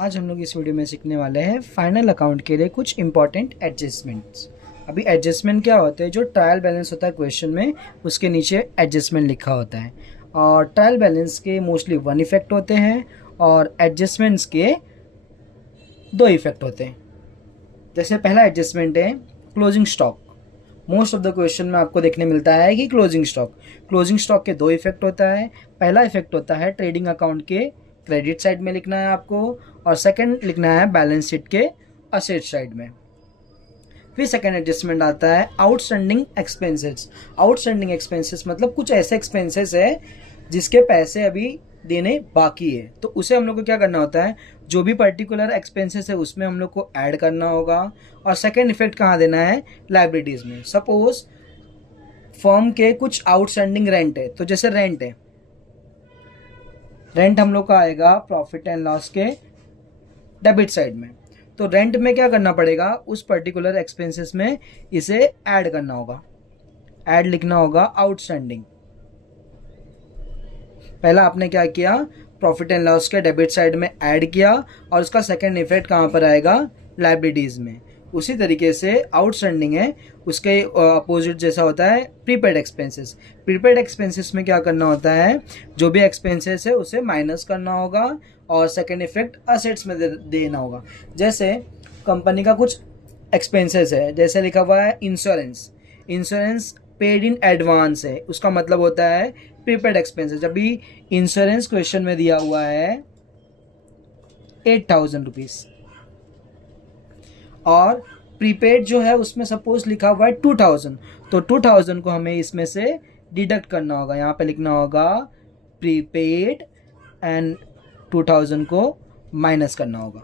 आज हम लोग इस वीडियो में सीखने वाले हैं फाइनल अकाउंट के लिए कुछ इंपॉर्टेंट एडजस्टमेंट्स। अभी एडजस्टमेंट क्या होते हैं, जो ट्रायल बैलेंस होता है क्वेश्चन में उसके नीचे एडजस्टमेंट लिखा होता है। और ट्रायल बैलेंस के मोस्टली 1 इफेक्ट होते हैं और एडजस्टमेंट्स के 2 इफेक्ट होते हैं। जैसे पहला एडजस्टमेंट है closing stock. Most of the question में आपको देखने मिलता है कि क्लोजिंग स्टॉक के 2 इफेक्ट होता है। पहला इफेक्ट होता है ट्रेडिंग अकाउंट के क्रेडिट साइड में लिखना है आपको, और सेकंड लिखना है बैलेंस शीट के असेट साइड में। फिर सेकंड एडजस्टमेंट आता है आउटस्टैंडिंग एक्सपेंसेस। आउटस्टैंडिंग एक्सपेंसेस मतलब कुछ ऐसे एक्सपेंसेस है जिसके पैसे अभी देने बाकी है, तो उसे हम लोग को क्या करना होता है, जो भी पर्टिकुलर एक्सपेंसेस है उसमें हम लोग को ऐड करना होगा। और सेकंड इफेक्ट कहाँ देना है, लाइबिलिटीज में। सपोज फर्म के कुछ आउटस्टैंडिंग रेंट है, तो जैसे रेंट हम लोग का आएगा प्रॉफिट एंड लॉस के डेबिट साइड में। तो रेंट में क्या करना पड़ेगा, उस पर्टिकुलर एक्सपेंसेस में इसे ऐड करना होगा, ऐड लिखना होगा आउटस्टैंडिंग। पहला आपने क्या किया, प्रॉफिट एंड लॉस के डेबिट साइड में ऐड किया, और उसका सेकंड इफेक्ट कहाँ पर आएगा, लाइबिलिटीज में। उसी तरीके से आउटस्टैंडिंग है, उसके अपोजिट जैसा होता है प्रीपेड एक्सपेंसेस। प्रीपेड एक्सपेंसेस में क्या करना होता है, जो भी एक्सपेंसेस है उसे माइनस करना होगा, और सेकंड इफेक्ट असेट्स में देना होगा। जैसे कंपनी का कुछ एक्सपेंसेस है, जैसे लिखा हुआ है इंश्योरेंस पेड इन एडवांस है, उसका मतलब होता है प्रीपेड एक्सपेंसेस। जब भी इंश्योरेंस क्वेश्चन में दिया हुआ है 8,000 रुपीज, और प्रीपेड जो है उसमें सपोज लिखा हुआ है 2,000, तो 2,000 को हमें इसमें से डिडक्ट करना होगा। यहाँ पे लिखना होगा प्रीपेड एंड 2,000 को माइनस करना होगा।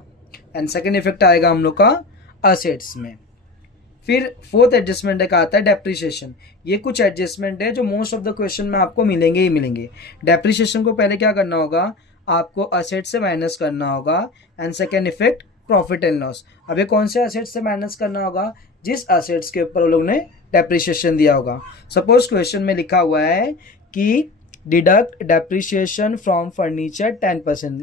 एंड सेकेंड इफेक्ट आएगा हम लोग का असेट्स में। फिर फोर्थ एडजस्टमेंट एक आता है डेप्रिसिएशन। ये कुछ एडजस्टमेंट है जो मोस्ट ऑफ द क्वेश्चन में आपको मिलेंगे ही मिलेंगे। डेप्रिसिएशन को पहले क्या करना होगा, आपको असेट से माइनस करना होगा। And second effect profit and loss. अब ये कौन से असेट से माइनस करना होगा, जिस असेट्स के ऊपर लोग ने डेप्रिसिएशन दिया होगा। सपोज क्वेश्चन में लिखा हुआ है कि डिडक्ट डेप्रिसिएशन फ्रॉम फर्नीचर 10%,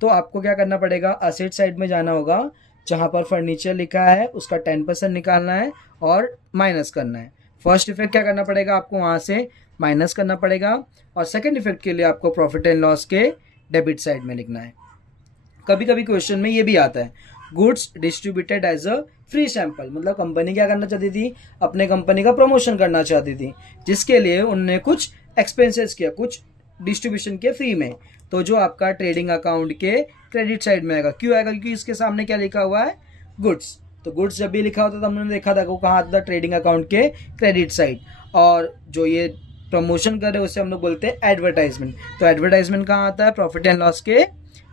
तो आपको क्या करना पड़ेगा, असेट साइड में जाना होगा, जहां पर फर्नीचर लिखा है उसका 10% निकालना है और माइनस करना है। फर्स्ट इफेक्ट क्या करना पड़ेगा, आपको वहां से माइनस करना पड़ेगा, और सेकंड इफेक्ट के लिए आपको प्रॉफिट एंड लॉस के डेबिट साइड में लिखना है। कभी कभी क्वेश्चन में ये भी आता है, goods distributed as a free sample, मतलब कंपनी क्या करना चाहती थी, अपने कंपनी का प्रमोशन करना चाहती थी, जिसके लिए उन्होंने कुछ एक्सपेंसेस किया, कुछ डिस्ट्रीब्यूशन किया फ्री में। तो जो आपका ट्रेडिंग अकाउंट के क्रेडिट साइड में आएगा। क्यों आएगा, क्योंकि इसके सामने क्या लिखा हुआ है, गुड्स। तो गुड्स जब भी लिखा होता था हमने देखा था वो कहाँ आता था, ट्रेडिंग अकाउंट के क्रेडिट साइड। और जो ये प्रमोशन कर रहे हैं उसे हम लोग बोलते हैं एडवर्टाइजमेंट। तो एडवर्टाइजमेंट कहाँ आता है, प्रॉफिट एंड लॉस के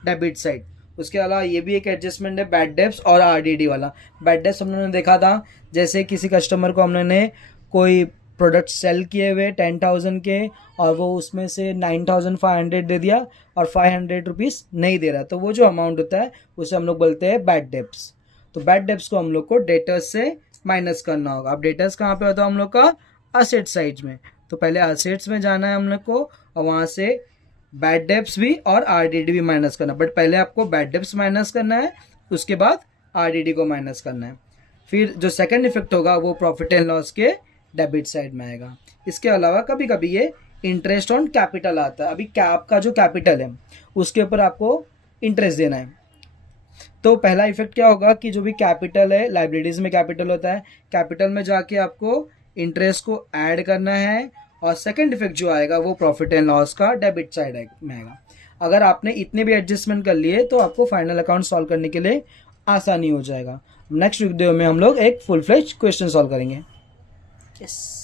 डेबिट साइड। उसके अलावा ये भी एक एडजस्टमेंट है बैड डेब्ट्स और आरडीडी वाला। बैड डेब्ट्स हमने देखा था, जैसे किसी कस्टमर को हमने कोई प्रोडक्ट सेल किए हुए 10,000 के, और वो उसमें से 9,500 दे दिया और 500 रुपीज़ नहीं दे रहा, तो वो जो अमाउंट होता है उसे हम लोग बोलते हैं बैड डेब्ट्स। तो बैड डेब्ट्स को हम लोग को डेटर्स से माइनस करना होगा। अब डेटर्स कहाँ पे होता है हम लोग का, असेट साइड में। तो पहले असेट्स में जाना है हम लोग को, और वहाँ से बैड डेब्ट्स भी और आरडीडी भी माइनस करना, बट पहले आपको बैड डेब्ट्स माइनस करना है, उसके बाद आरडीडी को माइनस करना है। फिर जो सेकंड इफेक्ट होगा वो प्रॉफिट एंड लॉस के डेबिट साइड में आएगा। इसके अलावा कभी कभी ये इंटरेस्ट ऑन कैपिटल आता है। अभी आपका जो कैपिटल है उसके ऊपर आपको इंटरेस्ट देना है। तो पहला इफेक्ट क्या होगा कि जो भी कैपिटल है, लाइबिलिटीज में कैपिटल होता है, कैपिटल में जाके आपको इंटरेस्ट को ऐड करना है, और सेकंड इफेक्ट जो आएगा वो प्रॉफिट एंड लॉस का डेबिट साइड में आएगा। अगर आपने इतने भी एडजस्टमेंट कर लिए तो आपको फाइनल अकाउंट सॉल्व करने के लिए आसानी हो जाएगा। नेक्स्ट वीडियो में हम लोग एक फुल फ्लेज क्वेश्चन सॉल्व करेंगे। यस।